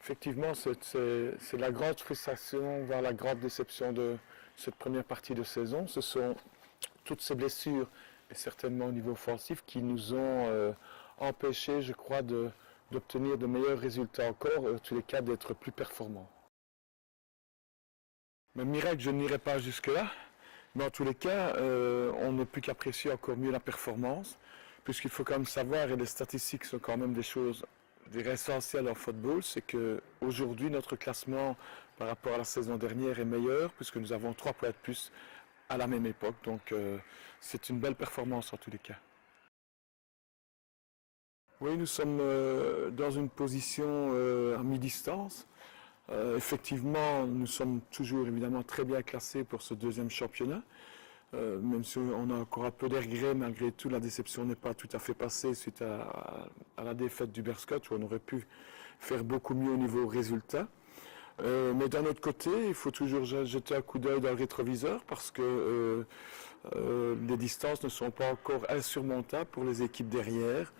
Effectivement, c'est la grande frustration, voire la grande déception de cette première partie de saison. Ce sont toutes ces blessures, et certainement au niveau offensif, qui nous ont empêchés, je crois, d'obtenir de meilleurs résultats encore, en tous les cas d'être plus performants. Mais miracle, je n'irai pas jusque-là, mais en tous les cas, on ne peut qu'apprécier encore mieux la performance, puisqu'il faut quand même savoir, et les statistiques sont quand même des choses essentielles en football, c'est qu'aujourd'hui, notre classement par rapport à la saison dernière est meilleur, puisque nous avons 3 points de plus à la même époque, donc c'est une belle performance en tous les cas. Oui, nous sommes dans une position à mi-distance. Effectivement, nous sommes toujours évidemment très bien classés pour ce deuxième championnat. Même si on a encore un peu de regrets, malgré tout, la déception n'est pas tout à fait passée suite à la défaite du Berscott, où on aurait pu faire beaucoup mieux au niveau résultat. Mais d'un autre côté, il faut toujours jeter un coup d'œil dans le rétroviseur parce que les distances ne sont pas encore insurmontables pour les équipes derrière.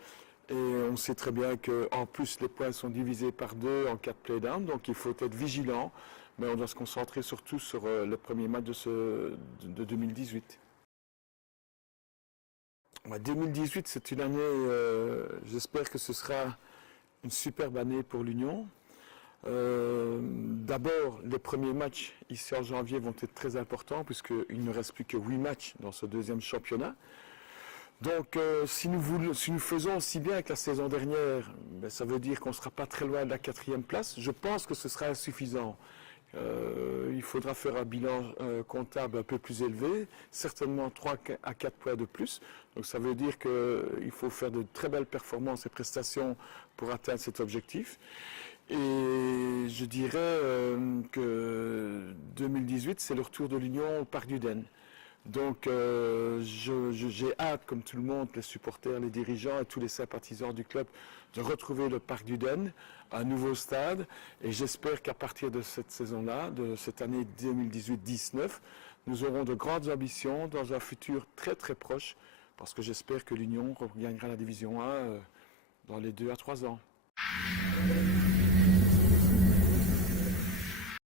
Et on sait très bien qu'en plus, les points sont divisés par 2 en cas de play-down, donc il faut être vigilant. Mais on doit se concentrer surtout sur le premier match de 2018. 2018, c'est une année, j'espère que ce sera une superbe année pour l'Union. D'abord, les premiers matchs ici en janvier vont être très importants puisqu'il ne reste plus que 8 matchs dans ce deuxième championnat. Donc, si nous faisons aussi bien que la saison dernière, ben, ça veut dire qu'on ne sera pas très loin de la 4e place. Je pense que ce sera insuffisant. Il faudra faire un bilan comptable un peu plus élevé, certainement 3 à 4 points de plus. Donc ça veut dire qu'il faut faire de très belles performances et prestations pour atteindre cet objectif. Et je dirais que 2018, c'est le retour de l'Union au Parc d'Uden. Donc j'ai hâte, comme tout le monde, les supporters, les dirigeants et tous les sympathisants du club, de retrouver le Parc d'Uden, un nouveau stade. Et j'espère qu'à partir de cette saison-là, de cette année 2018-19, nous aurons de grandes ambitions dans un futur très très proche, parce que j'espère que l'Union regagnera la Division 1 dans les 2 à 3 ans.